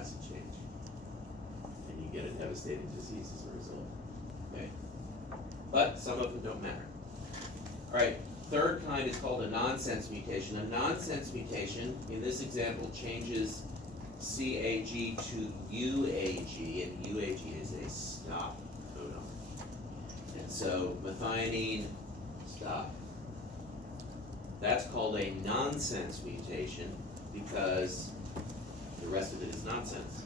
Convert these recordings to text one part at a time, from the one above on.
acid change. And you get a devastating disease as a result. Okay? But some of them don't matter. All right, third kind is called a nonsense mutation. A nonsense mutation, in this example, changes CAG to UAG, and UAG is a stop codon. And so methionine stop. That's called a nonsense mutation because the rest of it is nonsense,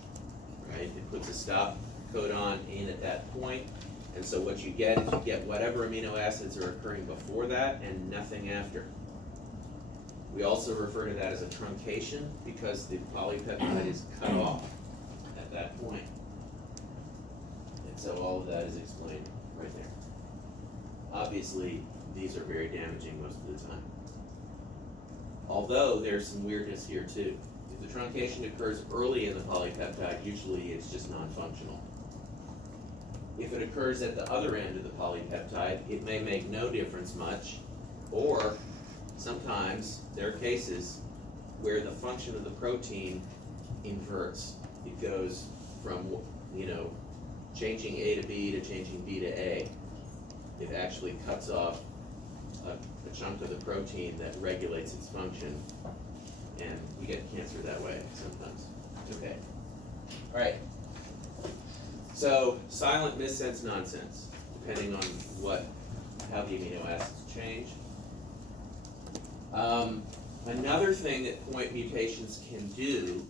right? It puts a stop codon in at that point, and so what you get is you get whatever amino acids are occurring before that and nothing after. We also refer to that as a truncation because the polypeptide is cut off at that point. And so all of that is explained right there. Obviously, these are very damaging most of the time. Although there's some weirdness here too. If the truncation occurs early in the polypeptide, usually it's just non-functional. If it occurs at the other end of the polypeptide, it may make no difference much, or sometimes there are cases where the function of the protein inverts. It goes from, changing A to B to changing B to A. It actually cuts off a chunk of the protein that regulates its function, and we get cancer that way sometimes. Okay. All right. So silent missense nonsense, depending on how the amino acids change. Another thing that point mutations can do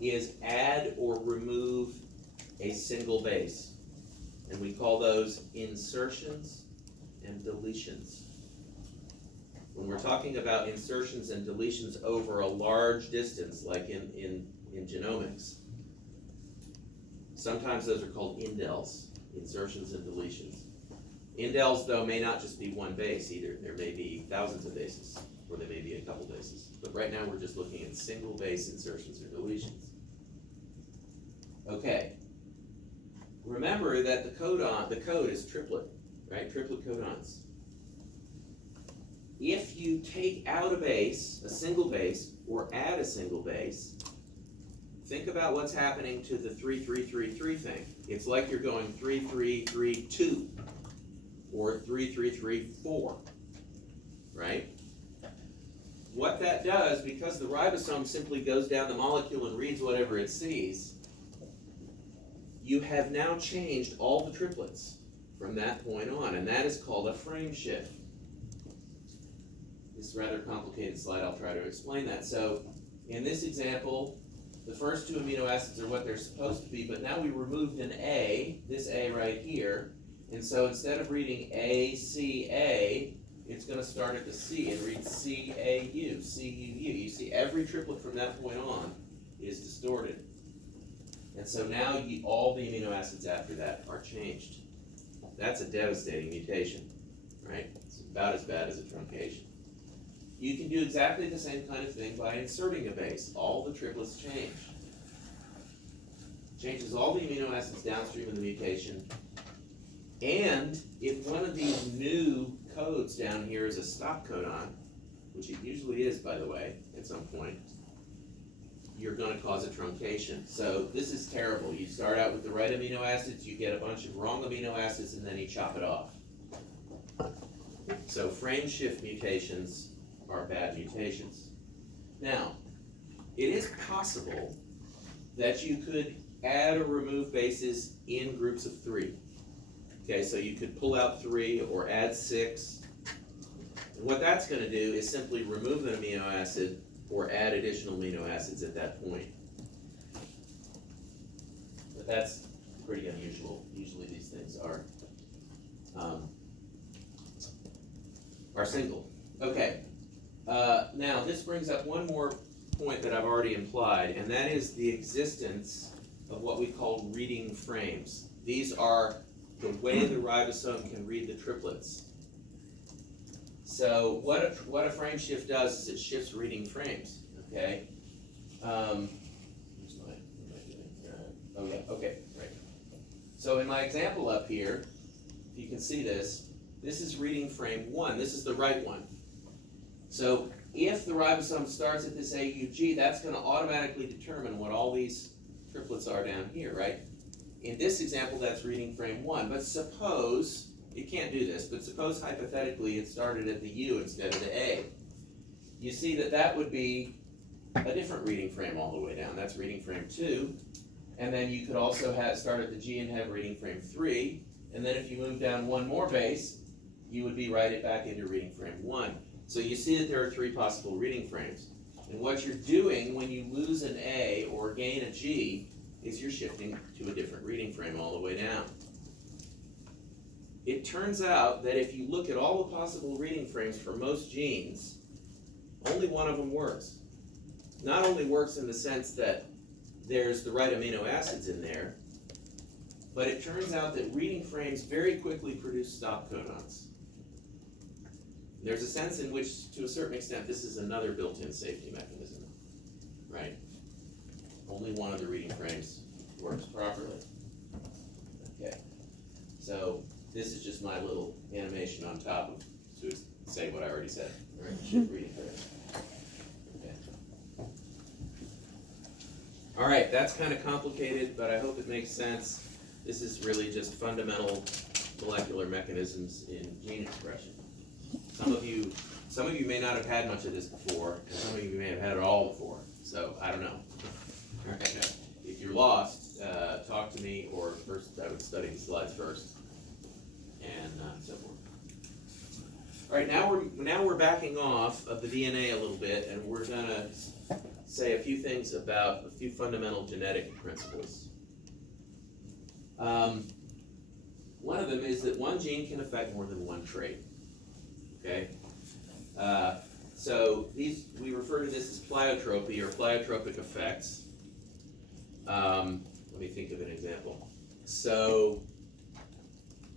is add or remove a single base, and we call those insertions and deletions. When we're talking about insertions and deletions over a large distance, like in genomics, sometimes those are called indels, insertions and deletions. Indels, though, may not just be one base either. There may be thousands of bases, or there may be a couple bases. But right now we're just looking at single base insertions or deletions. Okay. Remember that the code is triplet, right? Triplet codons. If you take out a base, a single base, or add a single base, think about what's happening to the 3-3-3-3 thing. It's like you're going 3-3-3-2 or 3-3-3-4, right? What that does, because the ribosome simply goes down the molecule and reads whatever it sees, you have now changed all the triplets from that point on, and that is called a frame shift. This rather complicated slide, I'll try to explain that. So in this example, the first two amino acids are what they're supposed to be, but now we removed an A, this A right here, and so instead of reading A, C, A, it's going to start at the C and read C, A, U, C, U, U. You see every triplet from that point on is distorted. And so now all the amino acids after that are changed. That's a devastating mutation, right? It's about as bad as a truncation. You can do exactly the same kind of thing by inserting a base. All the triplets change. Changes all the amino acids downstream of the mutation. And if one of these new codes down here is a stop codon, which it usually is, by the way, at some point, you're going to cause a truncation. So this is terrible. You start out with the right amino acids, you get a bunch of wrong amino acids, and then you chop it off. So frame shift mutations are bad mutations. Now, it is possible that you could add or remove bases in groups of 3. Okay, so you could pull out 3 or add 6. And what that's going to do is simply remove an amino acid or add additional amino acids at that point. But that's pretty unusual. Usually these things are single. Okay. Now, this brings up one more point that I've already implied, and that is the existence of what we call reading frames. These are the way the ribosome can read the triplets. So what a frame shift does is it shifts reading frames, okay? Okay, right. So in my example up here, if you can see this is reading frame 1. This is the right one. So if the ribosome starts at this AUG, that's going to automatically determine what all these triplets are down here, right? In this example, that's reading frame 1, but suppose, you can't do this, but suppose hypothetically it started at the U instead of the A. You see that that would be a different reading frame all the way down. That's reading frame 2. And then you could also start at the G and have reading frame 3. And then if you move down one more base, you would be right back into reading frame 1. So you see that there are 3 possible reading frames. And what you're doing when you lose an A or gain a G is you're shifting to a different reading frame all the way down. It turns out that if you look at all the possible reading frames for most genes, only one of them works. Not only works in the sense that there's the right amino acids in there, but it turns out that reading frames very quickly produce stop codons. There's a sense in which, to a certain extent, this is another built-in safety mechanism, right? Only one of the reading frames works properly. Okay, so this is just my little animation on top of to say what I already said. Right? Shift reading frames. Okay. All right, that's kind of complicated, but I hope it makes sense. This is really just fundamental molecular mechanisms in gene expression. Some of you may not have had much of this before, and some of you may have had it all before. So I don't know. Okay. If you're lost, talk to me, or first I would study the slides first, and so forth. All right, now we're backing off of the DNA a little bit, and we're gonna say a few things about a few fundamental genetic principles. One of them is that one gene can affect more than one trait. Okay, so we refer to this as pleiotropy or pleiotropic effects. Let me think of an example. So,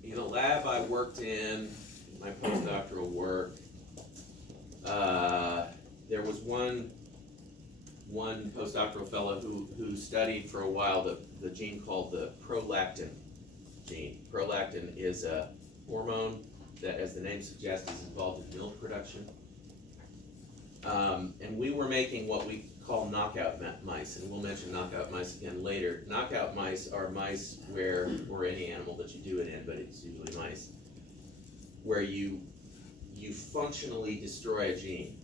in a lab I worked in my postdoctoral work, there was one postdoctoral fellow who studied for a while the gene called the prolactin gene. Prolactin is a hormone that, as the name suggests, is involved in milk production. And we were making what we call knockout mice, and we'll mention knockout mice again later. Knockout mice are mice where, or any animal that you do it in, but it's usually mice, where you functionally destroy a gene.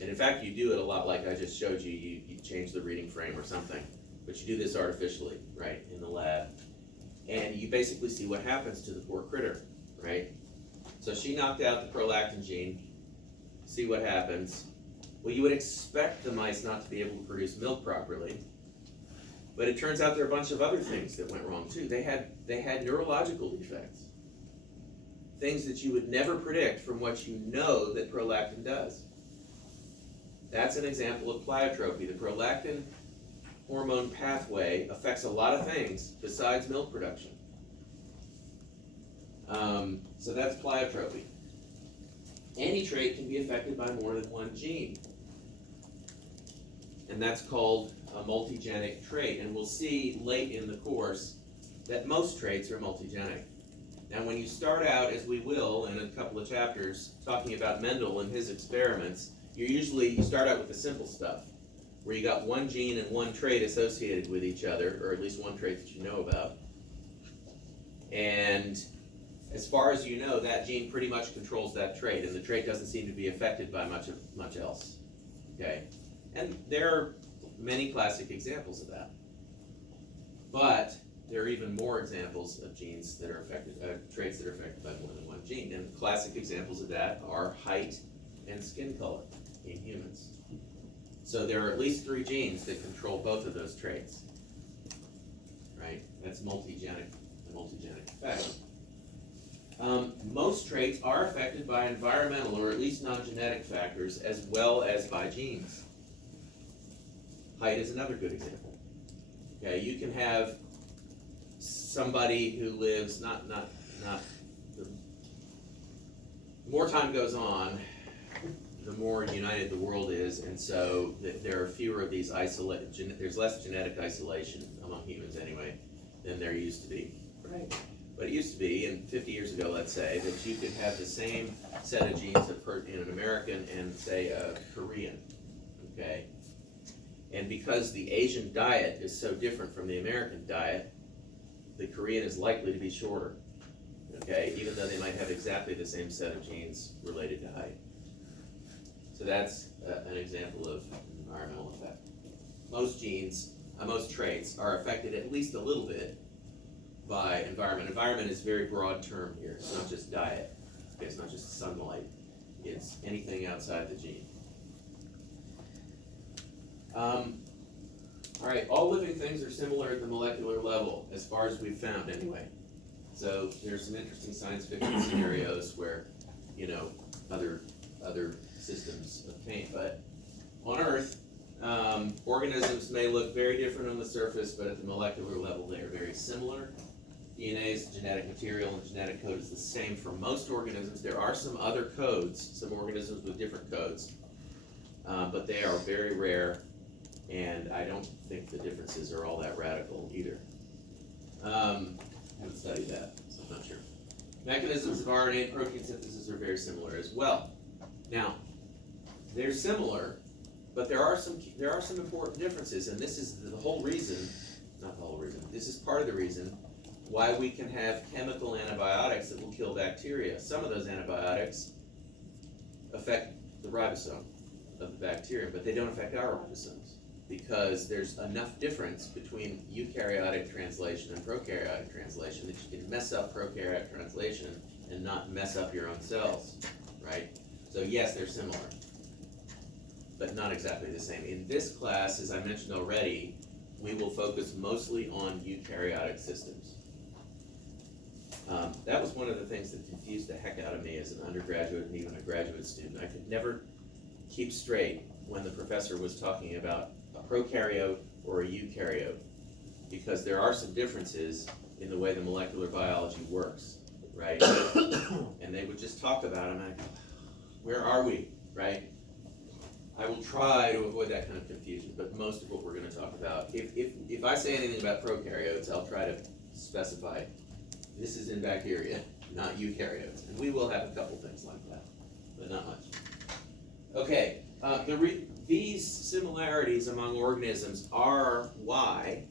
And in fact, you do it a lot like I just showed you. You change the reading frame or something, but you do this artificially, right, in the lab. And you basically see what happens to the poor critter, right? So she knocked out the prolactin gene, see what happens. Well, you would expect the mice not to be able to produce milk properly, but it turns out there are a bunch of other things that went wrong too. They had neurological defects, things that you would never predict from what you know that prolactin does. That's an example of pleiotropy. The prolactin hormone pathway affects a lot of things besides milk production. So that's pleiotropy. Any trait can be affected by more than one gene, and that's called a multigenic trait. And we'll see late in the course that most traits are multigenic. Now, when you start out, as we will in a couple of chapters, talking about Mendel and his experiments, you start out with the simple stuff, where you got one gene and one trait associated with each other, or at least one trait that you know about. And as far as you know, that gene pretty much controls that trait, and the trait doesn't seem to be affected by much else. Okay, and there are many classic examples of that. But there are even more examples of genes that are affected, traits that are affected by more than one gene. And classic examples of that are height and skin color in humans. So there are at least 3 genes that control both of those traits. Right? That's multigenic, a multigenic effect. Most traits are affected by environmental or at least non-genetic factors as well as by genes. Height is another good example. Okay, you can have somebody who lives the more time goes on, the more united the world is, and so there are fewer of these there's less genetic isolation among humans anyway than there used to be. Right. But it used to be, and 50 years ago, let's say, that you could have the same set of genes in an American and, say, a Korean, okay? And because the Asian diet is so different from the American diet, the Korean is likely to be shorter, okay, even though they might have exactly the same set of genes related to height. So that's an example of environmental effect. Most genes, most traits are affected at least a little bit by environment. Environment is a very broad term here. It's not just diet. Okay, it's not just sunlight. It's anything outside the gene. All right, all living things are similar at the molecular level, as far as we've found anyway. So there's some interesting science fiction scenarios where, you know, other systems obtain. But on Earth, organisms may look very different on the surface, but at the molecular level they are very similar. DNA is genetic material, and genetic code is the same for most organisms. There are some other codes, some organisms with different codes, but they are very rare, and I don't think the differences are all that radical either. I haven't studied that, so I'm not sure. Mechanisms of RNA and protein synthesis are very similar as well. Now, they're similar, but there are some important differences, and this is the whole reason, not the whole reason, this is part of the reason why we can have chemical antibiotics that will kill bacteria. Some of those antibiotics affect the ribosome of the bacterium, but they don't affect our ribosomes, because there's enough difference between eukaryotic translation and prokaryotic translation that you can mess up prokaryotic translation and not mess up your own cells, right? So yes, they're similar, but not exactly the same. In this class, as I mentioned already, we will focus mostly on eukaryotic systems. That was one of the things that confused the heck out of me as an undergraduate and even a graduate student. I could never keep straight when the professor was talking about a prokaryote or a eukaryote, because there are some differences in the way the molecular biology works, right? And they would just talk about them, and I go, where are we, right? I will try to avoid that kind of confusion, but most of what we're going to talk about, if I say anything about prokaryotes, I'll try to specify this is in bacteria, not eukaryotes, and we will have a couple things like that, but not much. Okay, these similarities among organisms are why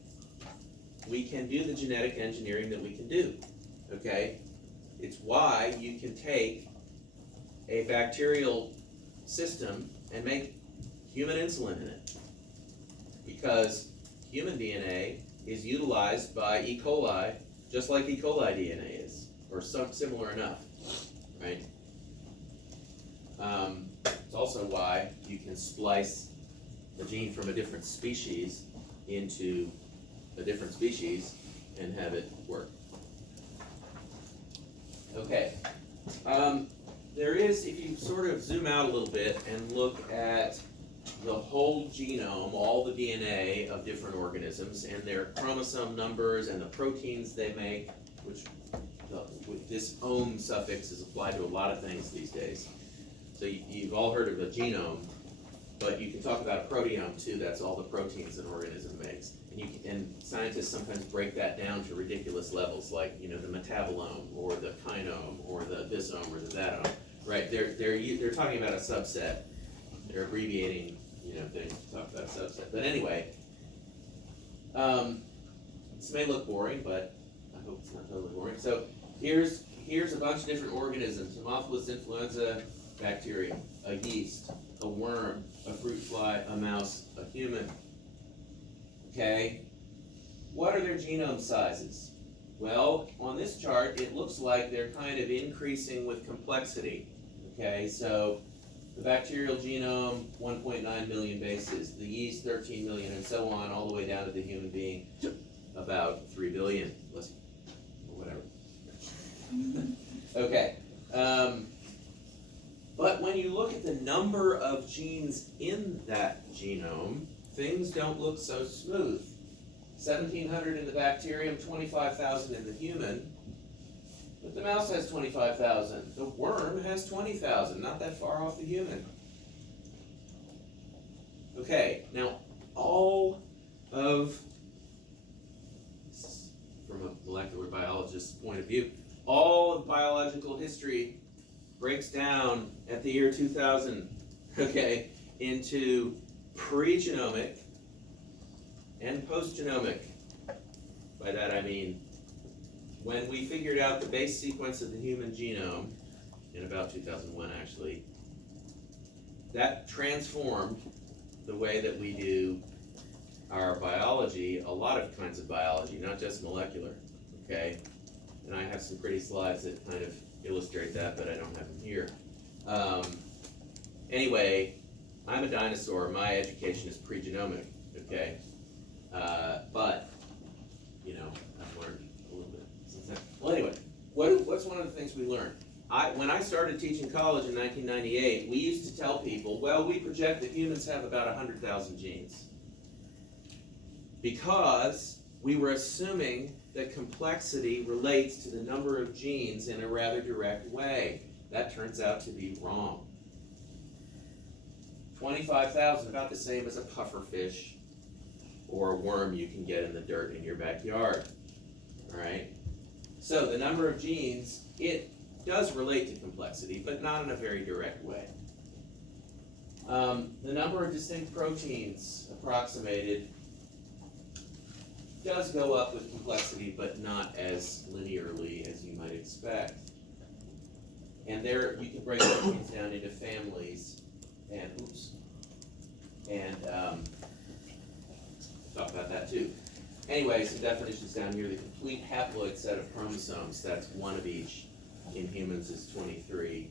we can do the genetic engineering that we can do, okay? It's why you can take a bacterial system and make human insulin in it, because human DNA is utilized by E. coli just like E. coli DNA is, or some similar enough, right? It's also why you can splice a gene from a different species into a different species and have it work. Okay. There is, if you sort of zoom out a little bit and look at the whole genome, all the DNA of different organisms, and their chromosome numbers and the proteins they make, which this "-ome" suffix is applied to a lot of things these days. So you've all heard of a genome, but you can talk about a proteome too. That's all the proteins an organism makes. And scientists sometimes break that down to ridiculous levels, like, you know, the metabolome or the kinome or the thisome or the thatome. Right? They're talking about a subset. They're abbreviating, you know, things to talk about a subset. But anyway, this may look boring, but I hope it's not totally boring. So here's a bunch of different organisms: Haemophilus influenza bacteria, a yeast, a worm, a fruit fly, a mouse, a human. Okay, what are their genome sizes? Well, on this chart, it looks like they're kind of increasing with complexity. Okay, so the bacterial genome, 1.9 million bases, the yeast, 13 million, and so on, all the way down to the human being, about 3 billion, or whatever. Okay, but when you look at the number of genes in that genome, things don't look so smooth. 1,700 in the bacterium, 25,000 in the human. But the mouse has 25,000. The worm has 20,000, not that far off the human. Okay, now all of, from a molecular biologist's point of view, all of biological history breaks down at the year 2000, okay, into pre-genomic and post-genomic. By that I mean, when we figured out the base sequence of the human genome, in about 2001 actually, that transformed the way that we do our biology, a lot of kinds of biology, not just molecular, okay? And I have some pretty slides that kind of illustrate that, but I don't have them here. Anyway, I'm a dinosaur. My education is pre-genomic, okay? But, you know, I've learned a little bit since then. Well, anyway, what's one of the things we learned? When I started teaching college in 1998, we used to tell people, well, we project that humans have about 100,000 genes. Because we were assuming that complexity relates to the number of genes in a rather direct way. That turns out to be wrong. 25,000, about the same as a pufferfish or a worm you can get in the dirt in your backyard. All right? So the number of genes, it does relate to complexity, but not in a very direct way. The number of distinct proteins approximated does go up with complexity, but not as linearly as you might expect. And there, you can break proteins down into families, and talk about that too. Anyway, some definitions down here. The complete haploid set of chromosomes, that's one of each. In humans is 23.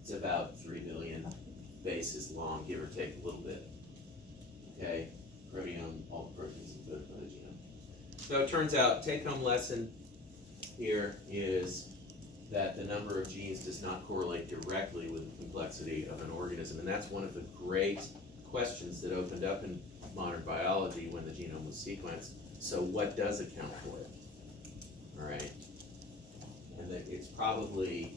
It's about 3 billion bases long, give or take a little bit. Okay, proteome, all the proteins encoded by the genome. So it turns out, take-home lesson here is that the number of genes does not correlate directly with the complexity of an organism. And that's one of the great questions that opened up in modern biology when the genome was sequenced. So what does account for it? All right. And that it's probably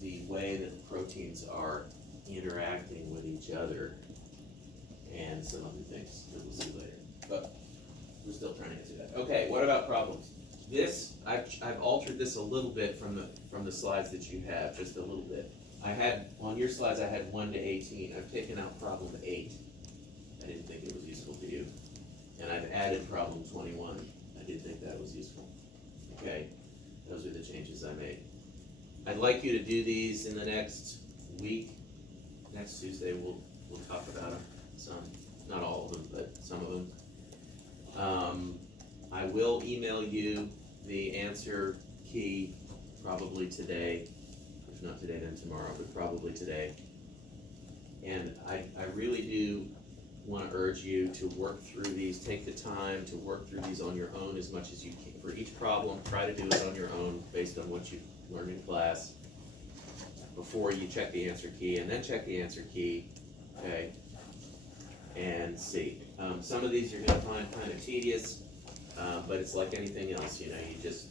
the way that the proteins are interacting with each other and some other things that we'll see later. But we're still trying to answer that. Okay, what about problems? This, I've altered this a little bit from the slides that you have, just a little bit. I had, on your slides, I had 1 to 18. I've taken out problem 8. I didn't think it was useful to you. And I've added problem 21. I did think that was useful. Okay, those are the changes I made. I'd like you to do these in the next week. Next Tuesday, we'll talk about them. Some, not all of them, but some of them. I will email you the answer key probably today. If not today, then tomorrow, but probably today. And I really do want to urge you to work through these. Take the time to work through these on your own as much as you can. For each problem, try to do it on your own based on what you learned in class before you check the answer key, and then check the answer key, okay, and see. Some of these you're going to find kind of tedious, but it's like anything else, you know, you just,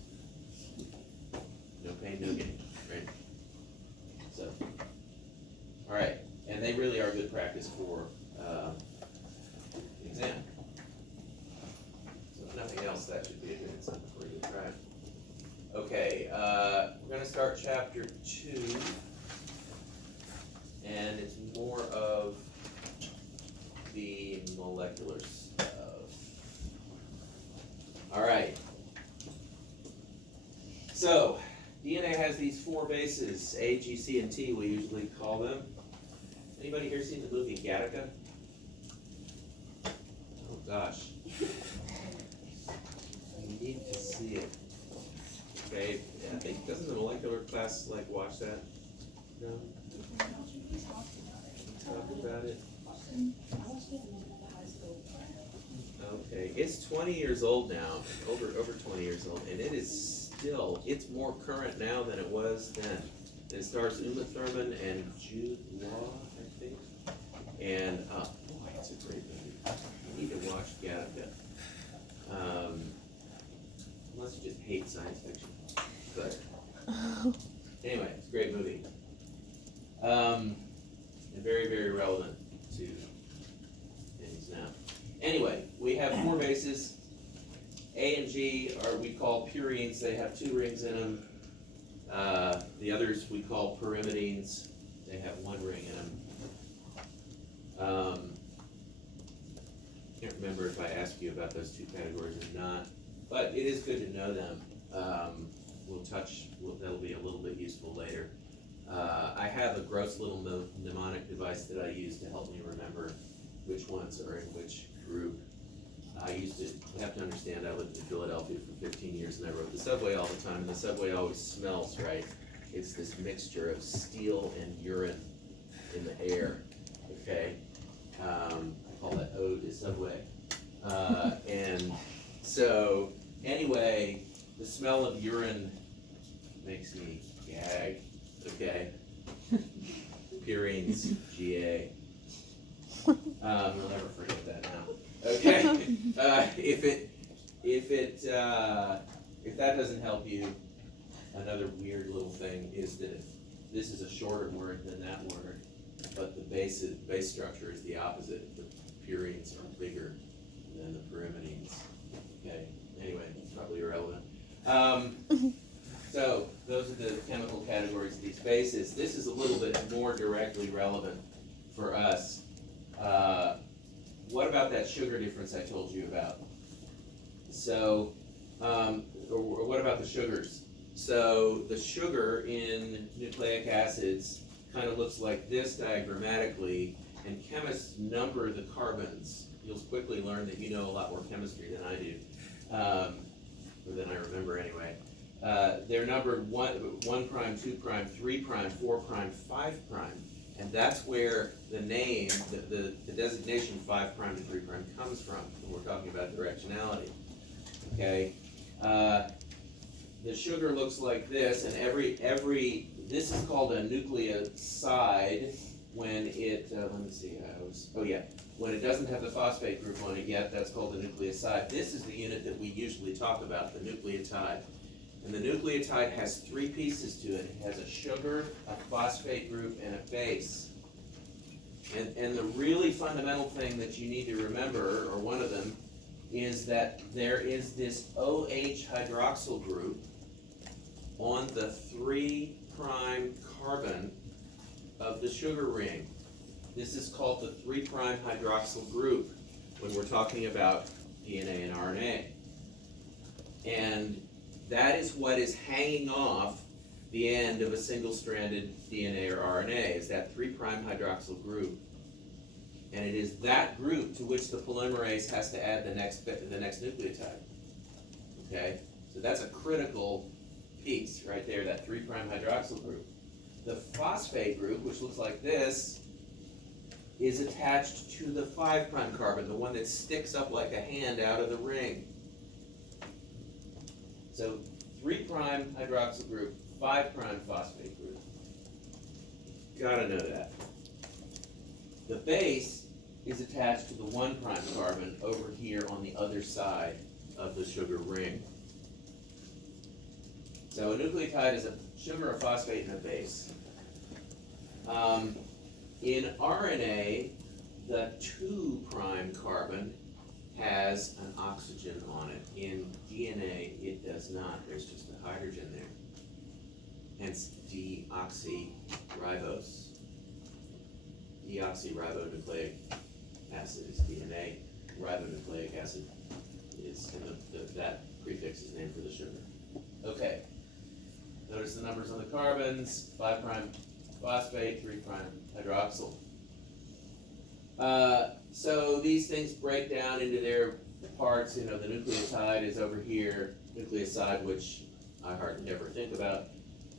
no pain, no gain, right? So, all right, and they really are good practice for the exam. So if nothing else, that should be a good insight for you to try. Okay, we're going to start chapter 2, and it's more of the molecular stuff. All right. So, DNA has these 4 bases, A, G, C, and T, we usually call them. Anybody here seen the movie Gattaca? Oh gosh. You need to see it. Okay, yeah, I think, doesn't the molecular class like watch that? No? Talk about it. Okay, it's 20 years old now, over 20 years old, and it is still, it's more current now than it was then. It stars Uma Thurman and Jude Law, I think. And, boy, it's a great movie. You need to watch Gattaca. Unless you just hate science fiction. But, anyway, it's a great movie. And very, very relevant to things now. Anyway, we have 4 bases. A and G are, we call purines. They have 2 rings in them. The others we call pyrimidines. They have 1 ring in them. can't remember if I asked you about those two categories or not, but it is good to know them. That'll be a little bit useful later. I have a gross little mnemonic device that I use to help me remember which ones are in which group. You have to understand, I lived in Philadelphia for 15 years and I rode the subway all the time, and the subway always smells, right? It's this mixture of steel and urine in the air, okay? I call that ode to Subway. And so, anyway, the smell of urine makes me gag, okay? Purines, GA. You'll never forget that now. Okay. If that doesn't help you, another weird little thing is that this is a shorter word than that word, but the base structure is the opposite. The purines are bigger than the pyrimidines. Okay. Anyway, it's probably irrelevant. So those are the chemical categories of these bases. This is a little bit more directly relevant for us. What about that sugar difference I told you about? So, or what about the sugars? So the sugar in nucleic acids kind of looks like this diagrammatically, and chemists number the carbons. You'll quickly learn that you know a lot more chemistry than I do, or than I remember anyway. They're numbered 1 prime, 2 prime, 3 prime, 4 prime, 5 prime. And that's where the name, the designation 5 prime to 3 prime comes from when we're talking about directionality. Okay? The sugar looks like this, and this is called a nucleoside when it, let me see, when it doesn't have the phosphate group on it yet, that's called a nucleoside. This is the unit that we usually talk about, the nucleotide. And the nucleotide has 3 pieces to it. It has a sugar, a phosphate group, and a base. And the really fundamental thing that you need to remember, or one of them, is that there is this OH hydroxyl group on the 3 prime carbon of the sugar ring. This is called the 3 prime hydroxyl group when we're talking about DNA and RNA. And that is what is hanging off the end of a single-stranded DNA or RNA, is that 3 prime hydroxyl group. And it is that group to which the polymerase has to add the next nucleotide. Okay? So that's a critical piece right there, that 3 prime hydroxyl group. The phosphate group, which looks like this, is attached to the 5 prime carbon, the one that sticks up like a hand out of the ring. So 3 prime hydroxyl group, 5 prime phosphate group. Gotta know that. The base is attached to the 1 prime carbon over here on the other side of the sugar ring. So a nucleotide is a sugar, a phosphate, and a base. In RNA, the 2 prime carbon has an oxygen on it. In DNA, it does not. There's just a hydrogen there. Hence, deoxyribose. Deoxyribonucleic acid is DNA. Ribonucleic acid is, and that prefix is named for the sugar. Okay. Notice the numbers on the carbons: 5 prime phosphate, 3 prime hydroxyl. So these things break down into their parts. You know, the nucleotide is over here, nucleoside, which I hardly ever think about.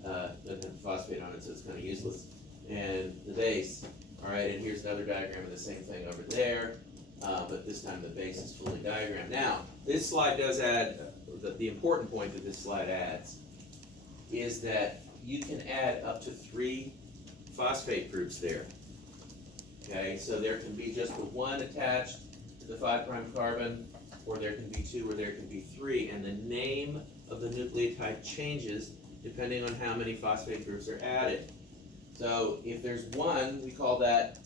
Doesn't have phosphate on it, so it's kind of useless. And the base. All right, and here's another diagram of the same thing over there, but this time the base is fully diagrammed. Now, this slide does add, the important point that this slide adds is that you can add up to 3 phosphate groups there. Okay, so there can be just the 1 attached to the 5 prime carbon, or there can be 2, or there can be 3, and the name of the nucleotide changes depending on how many phosphate groups are added. So if there's 1, we call that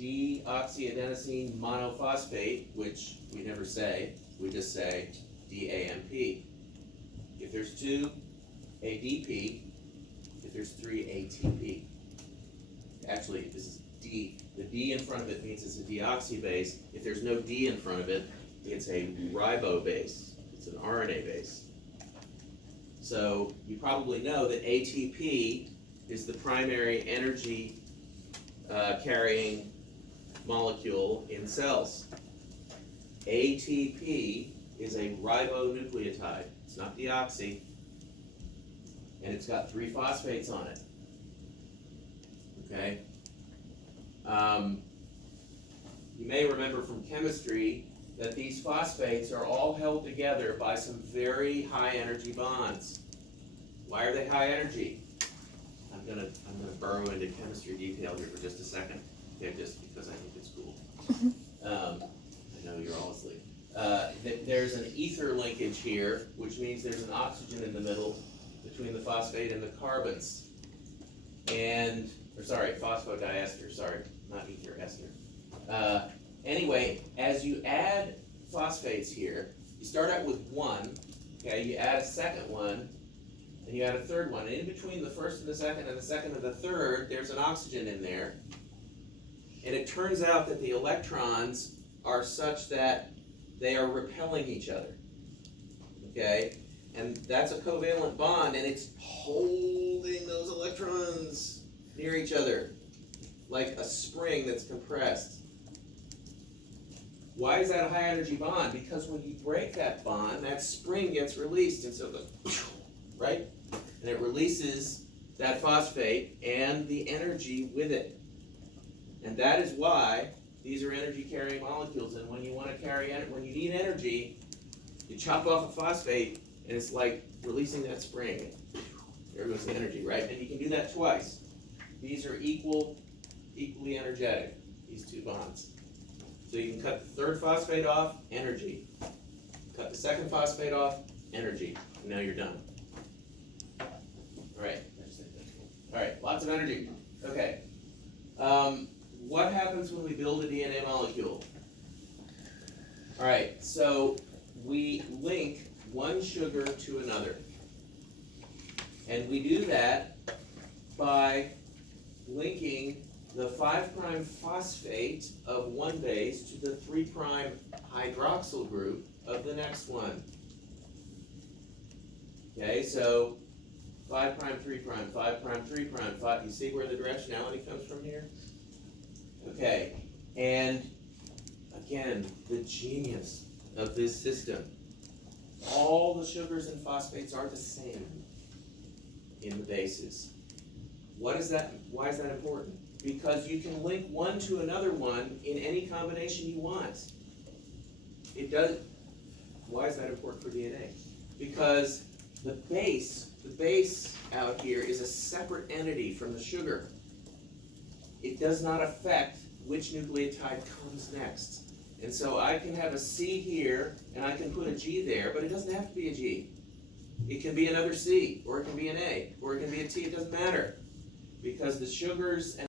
deoxyadenosine monophosphate, which we never say, we just say DAMP. If there's 2, ADP. If there's 3, ATP. Actually, this is D. The D in front of it means it's a deoxybase. If there's no D in front of it, it's a ribobase. It's an RNA base. So you probably know that ATP is the primary energy carrying molecule in cells. ATP is a ribonucleotide. It's not deoxy. And it's got 3 phosphates on it. Okay? You may remember from chemistry that these phosphates are all held together by some very high energy bonds. Why are they high energy? I'm gonna burrow into chemistry detail here for just a second. Okay, just because I think it's cool. I know you're all asleep. There's an ether linkage here, which means there's an oxygen in the middle between the phosphate and the carbons. Phosphodiester, sorry, not ether, ester. Anyway, as you add phosphates here, you start out with 1, okay, you add a second one, and you add a third one. And in between the first and the second and the third, there's an oxygen in there. And it turns out that the electrons are such that they are repelling each other, okay? And that's a covalent bond, and it's holding those electrons near each other, like a spring that's compressed. Why is that a high energy bond? Because when you break that bond, that spring gets released, and so it goes, right? And it releases that phosphate and the energy with it. And that is why these are energy carrying molecules, and when you want to when you need energy, you chop off a phosphate, and it's like releasing that spring. There goes the energy, right? And you can do that twice. These are equally energetic, these 2 bonds. So you can cut the third phosphate off, energy. Cut the second phosphate off, energy. And now you're done. Alright, lots of energy. Okay. What happens when we build a DNA molecule? Alright, so we link one sugar to another. And we do that by linking the 5' phosphate of one base to the 3' hydroxyl group of the next one. Okay, so 5', 3', 5', 3', 5. You see where the directionality comes from here? Okay, and again, the genius of this system. All the sugars and phosphates are the same in the bases. What is that? Why is that important? Because you can link one to another one in any combination you want. It does. Why is that important for DNA? Because the base out here is a separate entity from the sugar. It does not affect which nucleotide comes next. And so I can have a C here, and I can put a G there, but it doesn't have to be a G. It can be another C, or it can be an A, or it can be a T, it doesn't matter. Because the sugars and